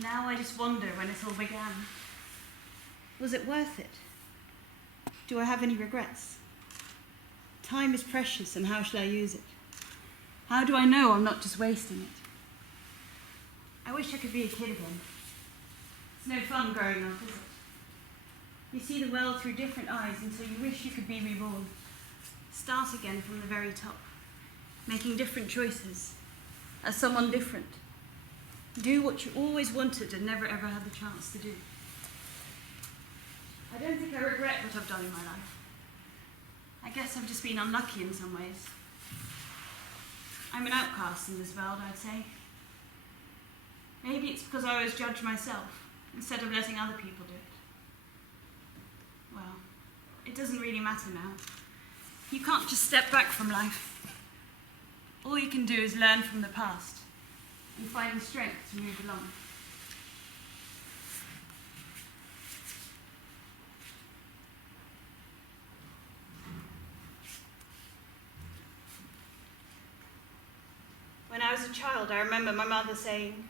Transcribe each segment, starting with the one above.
Now I just wonder when it all began. Was it worth it? Do I have any regrets? Time is precious, and how should I use it? How do I know I'm not just wasting it? I wish I could be a kid again. It's no fun growing up, is it? You see the world through different eyes until you wish you could be reborn. Start again from the very top, making different choices, as someone different. Do what you always wanted and never ever had the chance to do. I don't think I regret what I've done in my life. I guess I've just been unlucky in some ways. I'm an outcast in this world, I'd say. Maybe it's because I always judge myself instead of letting other people do it. Well, it doesn't really matter now. You can't just step back from life. All you can do is learn from the past and find the strength to move along. When I was a child, I remember my mother saying,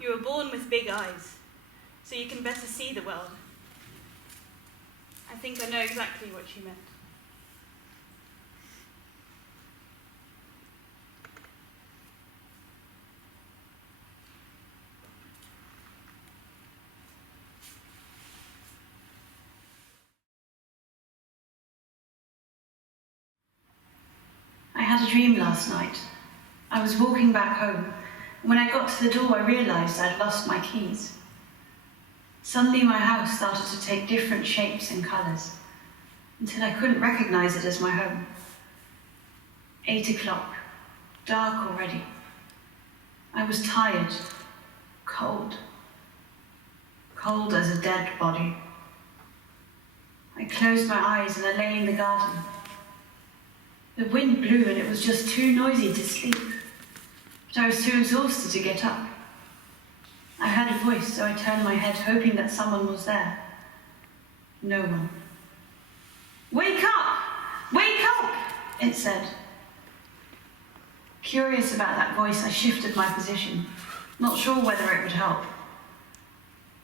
"You were born with big eyes, so you can better see the world." I think I know exactly what she meant. I had a dream last night. I was walking back home. When I got to the door, I realised I'd lost my keys. Suddenly my house started to take different shapes and colours, until I couldn't recognise it as my home. 8 o'clock, dark already. I was tired, cold as a dead body. I closed my eyes and I lay in the garden. The wind blew and it was just too noisy to sleep, but I was too exhausted to get up. I heard a voice, so I turned my head, hoping that someone was there. No one. "Wake up! Wake up!" it said. Curious about that voice, I shifted my position, not sure whether it would help.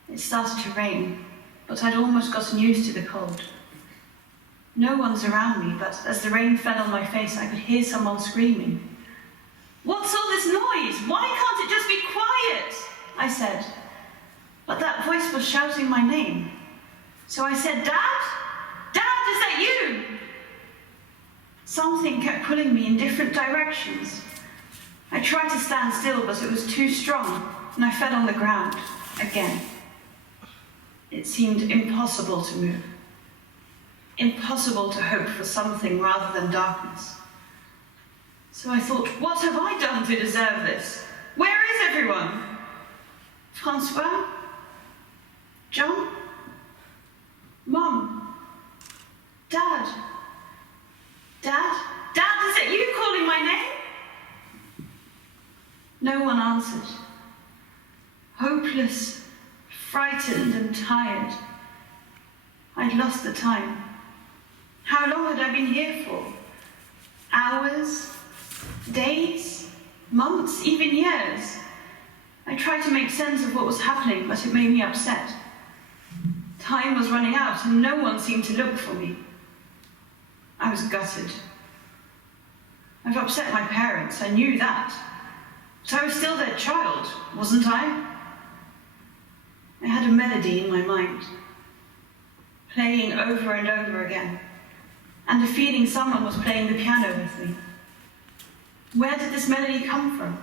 It started to rain, but I'd almost gotten used to the cold. No one's around me, but as the rain fell on my face, I could hear someone screaming. "What's all this noise? Why can't it just be quiet?" I said. But that voice was shouting my name. So I said, "Dad? Dad, is that you?" Something kept pulling me in different directions. I tried to stand still, but it was too strong, and I fell on the ground again. It seemed impossible to move. Impossible to hope for something rather than darkness. So I thought, what have I done to deserve this? Where is everyone? Francois? John? Mom? Dad? Dad? Dad, is it you calling my name? No one answered. Hopeless, frightened and tired. I'd lost the time. How long had I been here for? Hours? Days? Months? Even years? I tried to make sense of what was happening, but it made me upset. Time was running out, and no one seemed to look for me. I was gutted. I've upset my parents, I knew that. But I was still their child, wasn't I? I had a melody in my mind, playing over and over again, and a feeling someone was playing the piano with me. Where did this melody come from?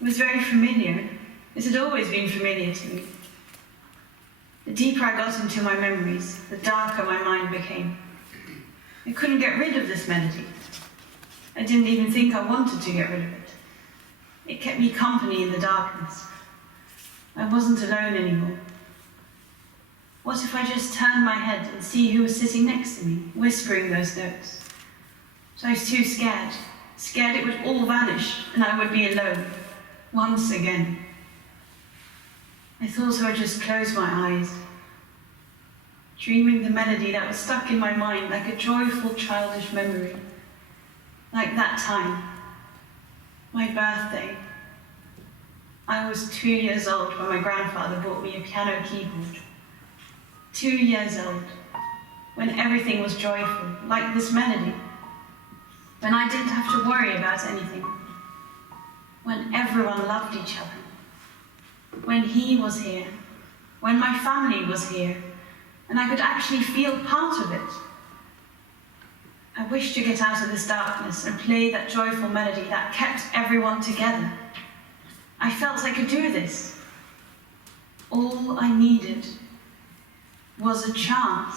It was very familiar. It had always been familiar to me. The deeper I got into my memories, the darker my mind became. I couldn't get rid of this melody. I didn't even think I wanted to get rid of it. It kept me company in the darkness. I wasn't alone anymore. What if I just turned my head and see who was sitting next to me, whispering those notes? But I was too scared it would all vanish and I would be alone, once again. I thought I would just close my eyes, dreaming the melody that was stuck in my mind like a joyful childish memory, like that time, my birthday. I was 2 years old when my grandfather bought me a piano keyboard. 2 years old, when everything was joyful, like this melody. When I didn't have to worry about anything. When everyone loved each other. When he was here. When my family was here. And I could actually feel part of it. I wished to get out of this darkness and play that joyful melody that kept everyone together. I felt I could do this. All I needed was a chance.